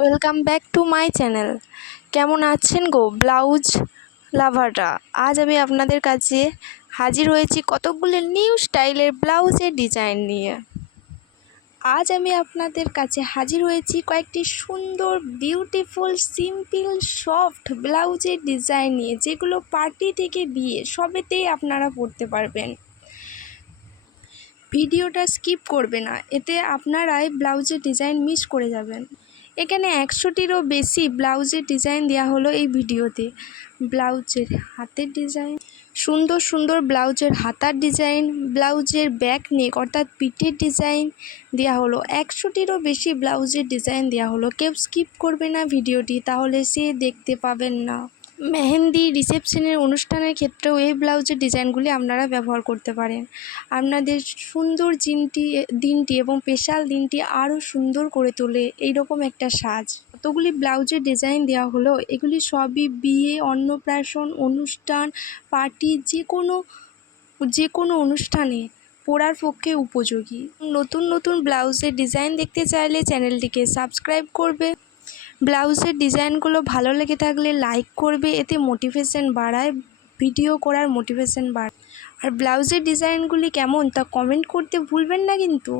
Welcome back to my channel. কেমন আছেন গো blouse লাভাররা? আজ আমি আপনাদের কাছে হাজির হয়েছি কতকগুলো নিউ স্টাইলের ব্লাউজের ডিজাইন নিয়ে। আজ আমি আপনাদের কাছে হাজির হয়েছি কয়েকটি সুন্দর বিউটিফুল সিম্পল সফট ব্লাউজের ডিজাইন নিয়ে, যেগুলো পার্টি থেকে বিয়ে সবেতেই আপনারা পরতে পারবেন। ভিডিওটা স্কিপ করবে না, এতে আপনারাই ব্লাউজের ডিজাইন মিস করে যাবেন। এখানে 100টিরও বেশি ব্লাউজের ডিজাইন দেওয়া হলো এই ভিডিওতে। ব্লাউজের হাতের ডিজাইন, সুন্দর সুন্দর ব্লাউজের হাতার ডিজাইন, ব্লাউজের ব্যাক নেক অর্থাৎ পিঠের ডিজাইন দেওয়া হলো। 100টিরও বেশি ব্লাউজের ডিজাইন দেওয়া হলো। কেউ স্কিপ করবে না ভিডিওটি, তাহলে সে দেখতে পাবেন না। মেহেন্দি, রিসেপশনের অনুষ্ঠানের ক্ষেত্রেও এই ব্লাউজের ডিজাইনগুলি আপনারা ব্যবহার করতে পারেন। আপনাদের সুন্দর দিনটি এবং স্পেশাল দিনটি আরও সুন্দর করে তোলে এইরকম একটা সাজ। কতগুলি ব্লাউজের ডিজাইন দেওয়া হলো, এগুলি সবই বিয়ে, অন্নপ্রাশন, অনুষ্ঠান, পার্টি, যে কোনো অনুষ্ঠানে পরার পক্ষে উপযোগী। নতুন নতুন ব্লাউজের ডিজাইন দেখতে চাইলে চ্যানেলটিকে সাবস্ক্রাইব করবে। ব্লাউজের ডিজাইনগুলো ভালো লেগে থাকলে লাইক করবে, এতে মোটিভেশন বাড়ায়, ভিডিও করার মোটিভেশন বাড়ায়। আর ব্লাউজের ডিজাইনগুলি কেমন তা কমেন্ট করতে ভুলবেন না কিন্তু।